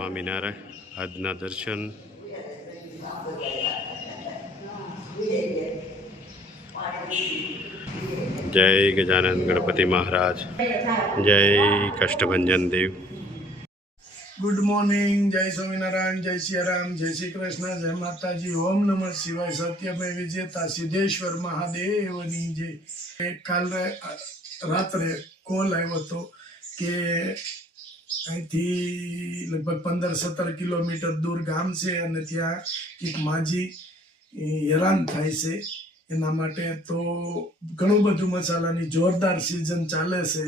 સ્વામિનારાયણ. આજના દર્શન જય ગજાનંદ ગણપતિ મહારાજ, જય કષ્ટભંજન દેવ. ગુડ મોર્નિંગ, જય સ્વામિનારાયણ, જય સિયારામ, જય શ્રી કૃષ્ણ, જય માતાજી, ઓમ નમઃ શિવાય, સત્યમે વિજેતા સિદ્ધેશ્વર મહાદેવની જય. કાલે રાત્રે કોલ આવ્યો હતો કે અહીંથી લગભગ 15-17 કિલોમીટર દૂર ગામ છે અને ત્યાં એક માજી હેરાન થાય છે. એના માટે તો ઘણું બધું મસાલાની જોરદાર સિઝન ચાલે છે,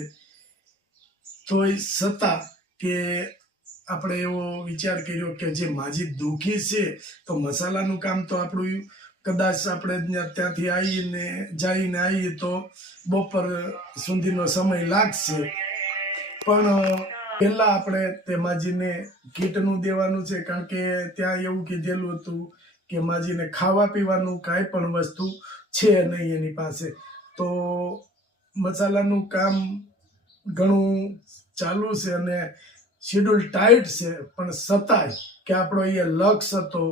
તોય છતાં કે આપણે એવો વિચાર કર્યો કે જે માજી દુઃખી છે તો મસાલાનું કામ તો આપણું કદાચ આપણે ત્યાંથી જઈને આવીએ તો બપોર સુધીનો સમય લાગશે, પણ પહેલા આપણે તે માજીને કીટનું દેવાનું છે. કારણ કે ત્યાં એવું કીધેલું હતું કે માજીને ખાવા પીવાનું કાંઈ પણ વસ્તુ છે નહીં એની પાસે. તો મસાલાનું કામ ઘણું ચાલુ છે અને શેડ્યુલ ટાઈટ છે, પણ છતાંય કે આપણો એ લક્ષ્ય હતો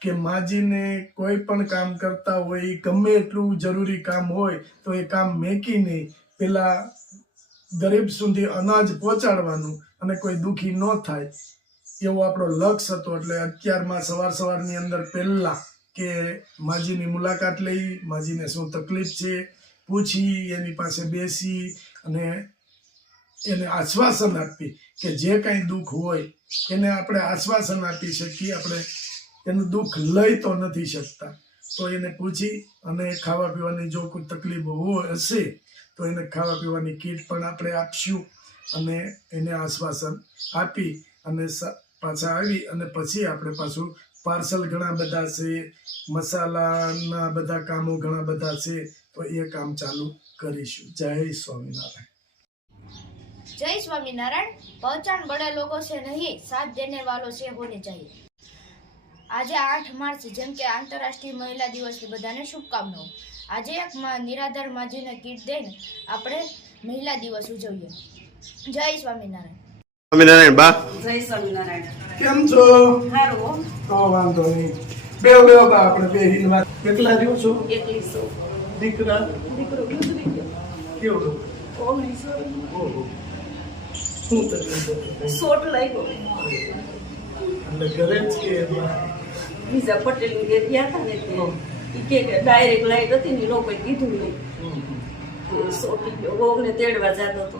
કે માજીને કોઈ પણ કામ કરતા હોય, ગમે એટલું જરૂરી કામ હોય તો એ કામ મેકી નહીં, પેલા ગરીબ સુધી અનાજ પહોંચાડવાનું અને કોઈ દુઃખી ન થાય એવો આપણો લક્ષ્ય હતો. એટલે અત્યારમાં સવારની અંદર પહેલા કે માજીની મુલાકાત લઈ, માજીને શું તકલીફ છે પૂછી, એની પાસે બેસી અને એને આશ્વાસન આપી કે જે કાંઈ દુઃખ હોય એને આપણે આશ્વાસન આપી શકીએ. આપણે એનું દુઃખ લઈ તો નથી શકતા, તો એને પૂછી અને ખાવા પીવાની જો કોઈ તકલીફ હશે તો એને ખાવા પીવાની કીટ પણ આપણે આપશું અને એને આશ્વાસન આપી અને પાછા આવી અને પછી આપણે પાછું પાર્સલ ઘણા બધા છે, મસાલાના બધા કામો ઘણા બધા છે, તો એ કામ ચાલુ કરીશું. જય સ્વામિનારાયણ. जय स्वामीनारायण. पहचान बड़े लोगों से नहीं, साथ देने वालों से होनी चाहिए. આજે 8 માર્ચ જેમ કે આંતરરાષ્ટ્રીય મહિલા દિવસની બધાને શુભકામનાઓ. આજે એક નિરાધાર માજીને કીટ દઈને આપણે મહિલા દિવસ ઉજવીએ. જય સ્વામિનારાયણ. સ્વામિનારાયણ બા, જય સ્વામિનારાયણ. કેમ છો? સારું. તો વાંધો નહીં, બે બા આપણે બે હિલવા. કેટલા રહ્યો છો? એકલી છો. દીકરા? દીકરો ગુજરી ગયો. કેવડો? 19. ઓહો, શું તકલીફ હતી? શોટ લાગ્યો. એટલે ઘરે જ કે બીજા પટેલ ની ઘેર ગયા હતા ને તે કે ડાયરેક્ટ લાઈટ હતી ને લોકોએ કીધું નહીં. શોટી ગયો. વહુને તેડવા જતો હતો.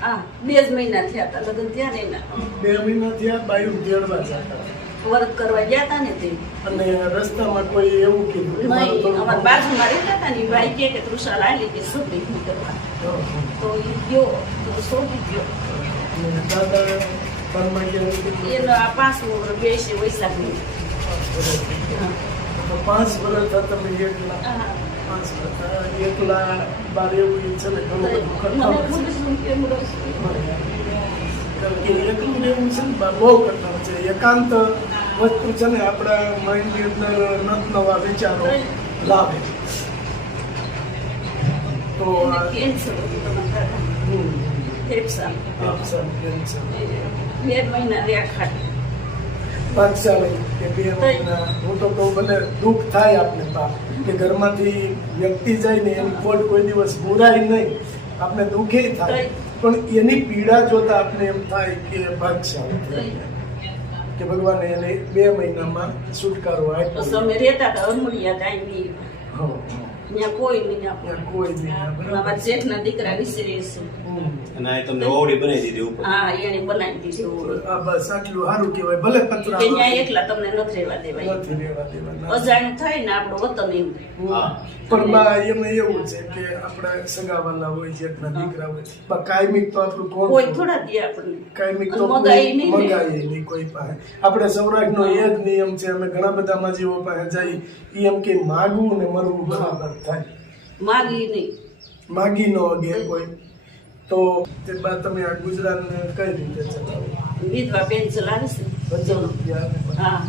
હા, 2 મહિના થયા હતા લગ્ન થયા ને એના. 2 મહિના થયા બાયું તેડવા જતા વર્ક કરવા ગયા હતા ને તે. અને રસ્તામાં કોઈ એવું કીધું નહીં, અમારા બાજુમાં રહેતા હતા ને ભાઈ કે તૃષાલ આલી કે છોકરી નહીં કરવા, તો એ ગયો તો શોટી ગયો. દાદા ઘરમાં ગયા એનો આ 5મું વર્ષ બેસી વૈશાખની. 5 વર્ષ હતા તમે એકલા? 5 વર્ષ એકલા બાર એવું છે ને ઘણું બધું કરતા એકલું એવું છે ને બહુ કરતા છે. એકાંત વસ્તુ છે ને આપણા માઇન્ડની અંદર નવા વિચારો લાવે. તો કેન્સર હતું તમારા ફેફસા. 2 મહિના રહ્યા ખાલી. ભાગશાળી કે 2 મહિના. હું તો કહું ભલે દુઃખ થાય આપણે બાપ કે ઘરમાંથી વ્યક્તિ જાય ને એની ખોટ કોઈ દિવસ બોરાય નહીં, આપણે દુઃખે થાય, પણ એની પીડા જોતા આપણે એમ થાય કે ભાગશાળી કે ભગવાને એને 2 મહિનામાં છુટકારો આપ્યો. તો અમે રહેતા હતા અમુડિયા ટાઈમ. ત્યાં કોઈ નહીં આપણે. કોઈ નહીં. અમારા જેઠના દીકરા વિસરે છે. અને તમને ઓવડી બનાવી દીધી ઉપર. હા, એને બનાવી દીધી ઓવડી. આ બસ આટલું સારું કહેવાય. ભલે પતરા કે ત્યાં એકલા તમને નથી રહેવા દેવાય. નથી રહેવા દેવાના. અજાણ્યું થાય ને આપણો વતન એવું. પણ બા એમાં એવું છે કે આપણા સગાવાલા હોય, જેટલા દીકરા હોય, બા કાયમિક તો આપણું કોઈ કોણ થોડા દે આપણને. કાયમિક તો મગાઈ નહીં ને. મગાઈ નહીં કોઈ પાસે. આપણે સૌરાષ્ટ્રનો એ જ નિયમ છે. અમે ઘણા બધા માજીઓ પાસે જઈ, એમ કે માગવું ને મરવું બરાબર થાય. માગી નહીં. માગી ન અગે કોઈ. તો તે બા તમે આ ગુજરાતને કઈ રીતે ચલાવો? વિધવા પેન્શન આવે છે. ₹1000 હા,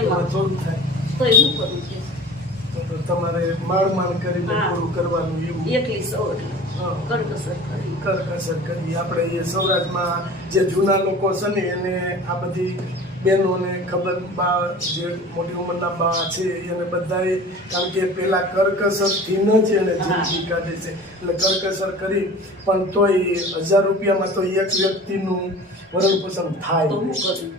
એમાં થોડું થાય તો એવું કરવું છે. તો તમારે માળ કરીને હા. પૂરું કરવાનું એવું. એકલી સૌ એટલે હા. કરકસર કરી. કરકસર કરી. આપણે એ સૌરાષ્ટ્રમાં જે જૂના લોકો છે ને એને આ બધી બહેનોને ખબર, બા જે મોટી ઉંમરના બા છે એને બધાએ, કારણ કે પેલા કરકસરથી ન જ એને જિંદગી કાઢે છે, એટલે કરકસર કરી પણ તોય 1000 રૂપિયામાં તો એક વ્યક્તિનું ભરણ પોષણ થાય. તો હું કરું.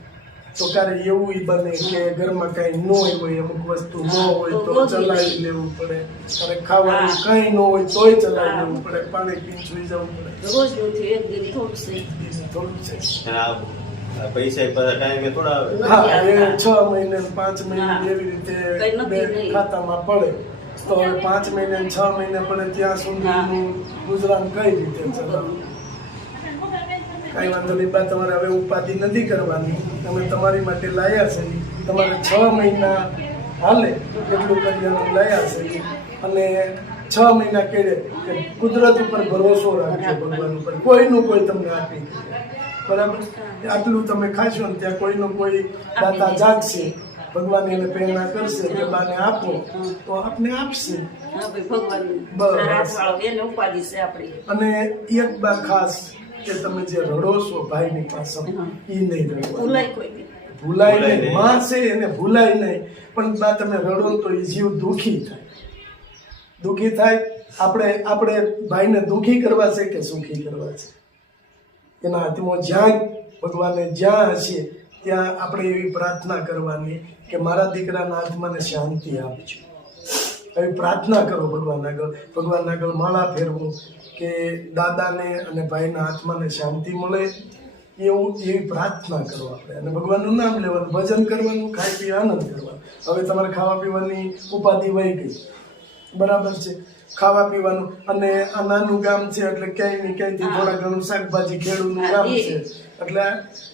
તો ક્યારે એવું ઈ બને કે ઘરમાં કઈ ન હોય, અમુક વસ્તુ ન હોય તો ચલાવી લેવું પડે, અને ખાવાનું કઈ ન હોય તોય ચલાવી લેવું પડે, પાણી પીને સુઈ જવું પડે. રોજનું થયું એક દિન થોડું છે. થોડું છે. અને આ પૈસા પાછા ટાઈમે થોડા આવે. હા, એ 6 મહિને 5 મહિને એવી રીતે કઈ નક્કી બે નહીં. ખાતામાં પડે. તો હવે 5 મહિને 6 મહિને પડે ત્યાં સુધીનું ગુજરાન કઈ રીતે ચલાવવું? કઈ વાંધો નહીં બા, તમારે હવે ઉપાધિ નથી કરવાની. તમે તમારી માટે લાયા છે, તમારે 6 મહિના હાલે એટલું કરિયાણું લાયા છે, અને 6 મહિના કેળે કે કુદરત ઉપર ભરોસો રાખજો, ભગવાન ઉપર. કોઈનું કોઈ તમને આપી દે, બરાબર? આટલું તમે ખાશો ને ત્યાં કોઈનો કોઈ દાતા જાગશે, ભગવાન એને પ્રેરણા કરશે કે બાને આપો તો આપને આપશે. હા ભાઈ, ભગવાન બરાબર. રાતવાળો એને ઉપાધિ છે આપણી. અને એક બા ખાસ કે તમે જે રડો છો ભાઈની પાસે, ઈ નહીં રડવા. ભૂલાય કોઈ દી. ભૂલાય નહીં. માં છે એને ભૂલાય નહીં, પણ બા તમે રડો ને તો એ જીવ દુઃખી થાય. દુઃખી થાય. આપણે ભાઈને દુઃખી કરવા છે કે સુખી કરવા છે? એના હાથમાં જ્યાં ભગવાને જ્યાં હશે ત્યાં આપણે એવી પ્રાર્થના કરવાની કે મારા દીકરાના આત્માને શાંતિ આપજો. એવી પ્રાર્થના કરો ભગવાન આગળ. ભગવાન આગળ માળા ફેરવું કે દાદાને અને ભાઈના આત્માને શાંતિ મળે, એવી પ્રાર્થના કરો આપણે. અને ભગવાનનું નામ લેવાનું, ભજન કરવાનું, ખાઈ પી આનંદ કરવાનો. હવે તમારે ખાવા પીવાની ઉપાધિ વહી ગઈ, બરાબર છે? ખાવા પીવાનું, અને આ નાનું ગામ છે એટલે ક્યાંય ને ક્યાંયથી થોડા ઘણું શાકભાજી ખેડૂતનું ગામ છે એટલે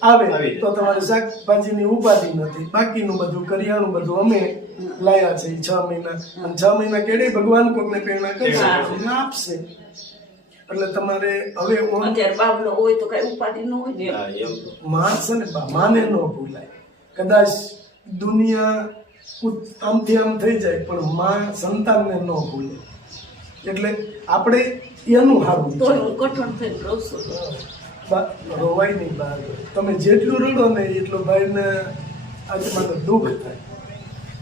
આવે તો તમારે શાકભાજીની ઉપાધિ નથી. બાકીનું બધું કરિયાણું બધું અમે લાયા છે 6 મહિના, અને 6 મહિના કેડે ભગવાન કોઈને પ્રેરણા કરશે આપશે. એટલે તમારે હવે અત્યારે બાબલો હોય તો કઈ ઉપાધિ ન હોય ને. હા, એમ. માં છે ને બા, માને ન ભૂલાય. કદાચ દુનિયા આમથી આમ થઈ જાય પણ માં સંતાનને ન ભૂલે. એટલે આપણે એનું સારું તો હું કઠણ થઈને રહું છું. રોવાય નહીં બહાર. તમે જેટલું રડો ને એટલું ભાઈને આત્માને દુઃખ થાય,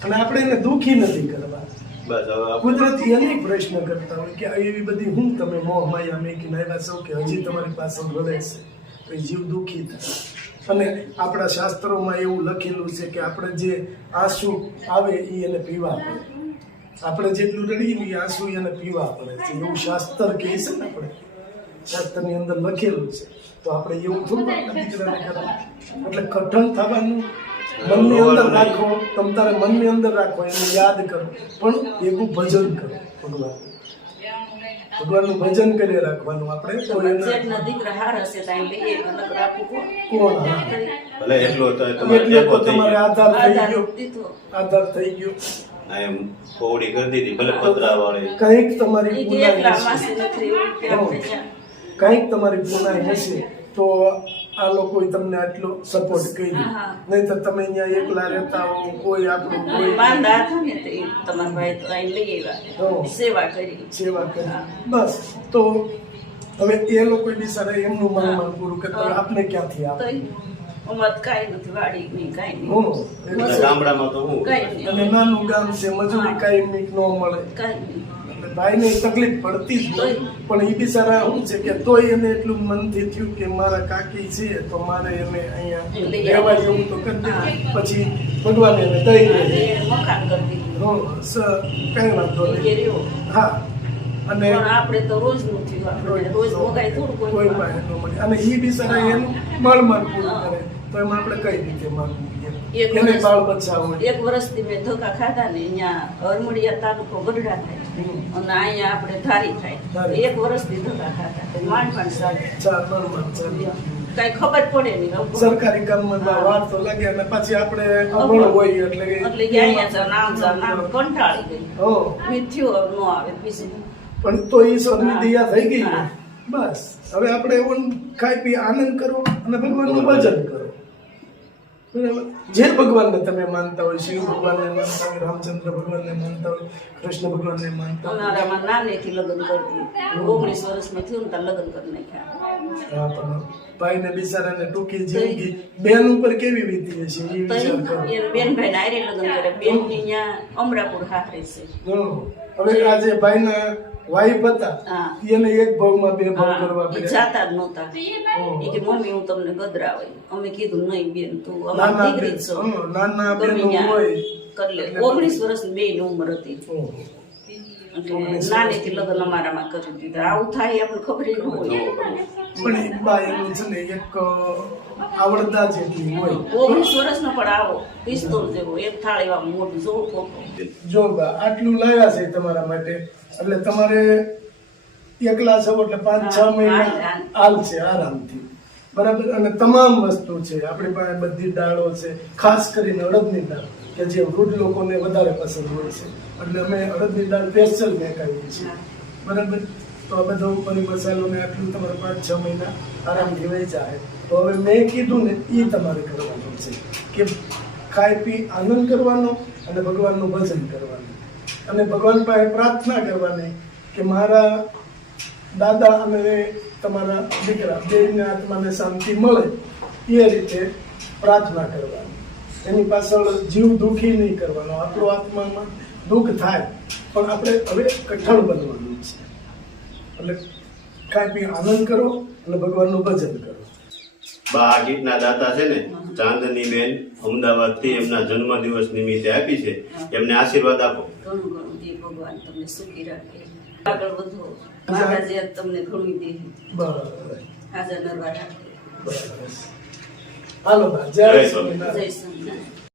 અને આપણે એને દુઃખી નથી કરવા. બસ હવે કુદરત એને પ્રશ્ન કરતા હોય કે એવી બધી હું તમે મોહ માયા મેકીને આવ્યા છો કે હજી તમારી પાસે રડે છે, તો એ જીવ દુઃખી થાય. અને આપણા શાસ્ત્રોમાં એવું લખેલું છે કે આપણે જે આંસુ આવે એ એને પીવા પડે. આપણે જેટલું રડીએ ને એ આંસુ એને પીવા પડે છે, એવું શાસ્ત્ર કહે છે ને. આપણે શાસ્ત્રની અંદર લખેલું છે, તો આપણે એવું થોડું આપણા દીકરાને કરવાનું. એટલે કઠણ થવાનું મનની અંદર રાખો, તમ તારે મનની અંદર રાખો, એને યાદ કરો, પણ એવું ભજન કરો. ભગવાનનું ભજન કરી રાખવાનું આપણે. તો જેટલા દીકરા હારા છે ત્યાં લઈએ નકર આપું કોણ? કોણ? ભલે એટલો તો એટલે તો તમારે આધાર થઈ આધાર ગયો, દીધો. આધાર થઈ ગયો. આ એમ કોવડી કરી દીધી, ભલે પતરા વાળી. કંઈક તમારી ઈ કે પુનાઈ એકલા હશે, માસી નથી એવું કે આપણે ત્યાં. કંઈક તમારી પુનાઈ હશે તો આ લોકોએ તમને આટલો સપોર્ટ કર્યો. હા. નહીં તો તમે અહીંયા એકલા રહેતા હો, કોઈ આપણું કોઈ માંદા હતા ને તે તમારા ભાઈ તો અહીં લઈ આવ્યા, હો. સેવા કરી. સેવા કરી. બસ તો હવે એ લોકો બિચારા એમનું માન પૂરું કરતા હોય, આપને ક્યાંથી તો આપે? ઉમર કાંઈ નથી, વાડી નહીં કાંઈ હું નહીં, એટલે ગામડામાં તો હું કાંઈ અને નહીં, નાનું ગામ છે, મજૂરી કાંઈ ન મળે, કાંઈ નહીં. એટલે ભાઈને તકલીફ પડતી જ હોય. પણ એ બિચારા શું છે કે તોય એને એટલું મનથી થયું કે મારા કાકી છે તો મારે એને અહીંયા રહેવા જેવું તો કરી દે. પછી ભગવાન એને દઈ દે. એ મકાન કરી દીધું. કઈ વાંધો એ નહીં. રહ્યો. હા, અને પણ આપણે તો રોજનું થયું, આપણે રોજ મગાઈ થોડું કોઈ કોઈ પાસે ન મળે. અને એ બિચારા એનું મળમાન પૂરું કરે તો એમાં આપણે કઈ રીતે માનવું? એક એને વર્ષ- બાળ બચ્ચા હોય. એક વર્ષથી મેં ધક્કા ખાધા ને અહીંયા હરમડિયા તાલુકો ગઢડા થાય અને અહીંયા આપણે ધારી થાય. ધારી. એક વર્ષથી ધક્કા ખાધા તો માંડ માંડ ચાલે. ચાલ નોર્મલ ચાલે. કઈ ખબર પડે નહીં. સરકારી કામમાં વાર તો લાગે, અને પછી આપણે અભણ હોય એટલે એટલે કે અહીંયા નામ કંટાળી ગઈ. હો, મિથ્યો ન આવે બીજું. પણ તો ઈશ્વરની દયા થઈ ગઈ ને. બસ હવે આપણે એવું ખાઈ પી આનંદ કરો અને ભગવાનનું ભજન કરો. બરાબર. જે ભગવાનને તમે માનતા હોય, શિવ ભગવાનને માનતા હોય, રામચંદ્ર ભગવાનને માનતા હોય, કૃષ્ણ ભગવાનને માનતા હોય. અમારામાં નાનેથી લગ્ન કરતી 19 વર્ષમાં થયું ને ત્યાં લગ્ન કરી નાખ્યા. હા, પણ ભાઈને બિચારાને ટૂંકી જિંદગી બેન ઉપર કેવી વીતી હશે એ વિચાર કરો. બેન ભાઈ આરે લગ્ન કરે. બેન ની ત્યાં અમરાપુર હારે છે. હવે આજે ભાઈના વાઈફ હતા હા. એને એક ભાવમાં બે ભાવ કરવા એ પડ્યા. જાતા જ નહોતા. એ કે મમ્મી હું તમને ગધરાવે. અમે કીધું નહીં બેન તું નાના અમારી દીકરી જ છો. નાના ગમે બેનો ત્યાં હોય કરી લે. 19 વર્ષની બેયની ઉંમર હતી. ઓહો. એટલે નાનેથી લગ્ન અમારામાં કરી દીધા. આવું થાય આપણે ખબર ય ન હોય. પણ એ બા એનું છે ને એક આવડતા જેટલી હોય. 19 વર્ષનો પણ આવો પિસ્તોલ જેવો એક થાળી એવા મોટું જોવું ફોટો. જો બા આટલું લાવ્યા છે તમારા માટે, એટલે તમારે એકલા છો એટલે 5-6 મહિના હાલ છે આરામથી, બરાબર. અને તમામ વસ્તુ છે આપણી પાસે, બધી દાળો છે, ખાસ કરીને અડદની દાળ કે જે વૃદ્ધ લોકોને વધારે પસંદ હોય છે, એટલે અમે અડદની દાળ સ્પેશિયલ મેકાવીએ છીએ, બરાબર. તો આ બધો પરી મસાલો ને આટલું તમારે 5-6 મહિના આરામથી વહી જાય. તો હવે મેં કીધું ને એ તમારે કરવાનું છે કે ખાઈ પી આનંદ કરવાનો અને ભગવાનનું ભજન કરવાનું અને ભગવાન પાસે પ્રાર્થના કરવાની કે મારા દાદા અને તમારા દીકરા બેયની આત્માને શાંતિ મળે એ રીતે પ્રાર્થના કરવાની. એની પાછળ જીવ દુઃખી નહીં કરવાનો. આપણો આત્મામાં દુઃખ થાય પણ આપણે હવે કઠણ બનવાનું છે. એટલે ખાઈ પી આનંદ કરો અને ભગવાનનું ભજન કરો. બા આ ગીતના દાતા છે ને ચાંદની બેન અમદાવાદ થી એમના જન્મદિવસ નિમિત્તે આપી છે. એમને આશીર્વાદ આપો. ઘણું ઘણું દે ભગવાન તમને સુખી રાખે. આગળ વધો. મહારાજે તમને ઘણું દે. બસ હાજર નરવા રાખે. બસ. હાલો બા, જય જય સ્વામિનારાયણ. જય સ્વામિનારાયણ.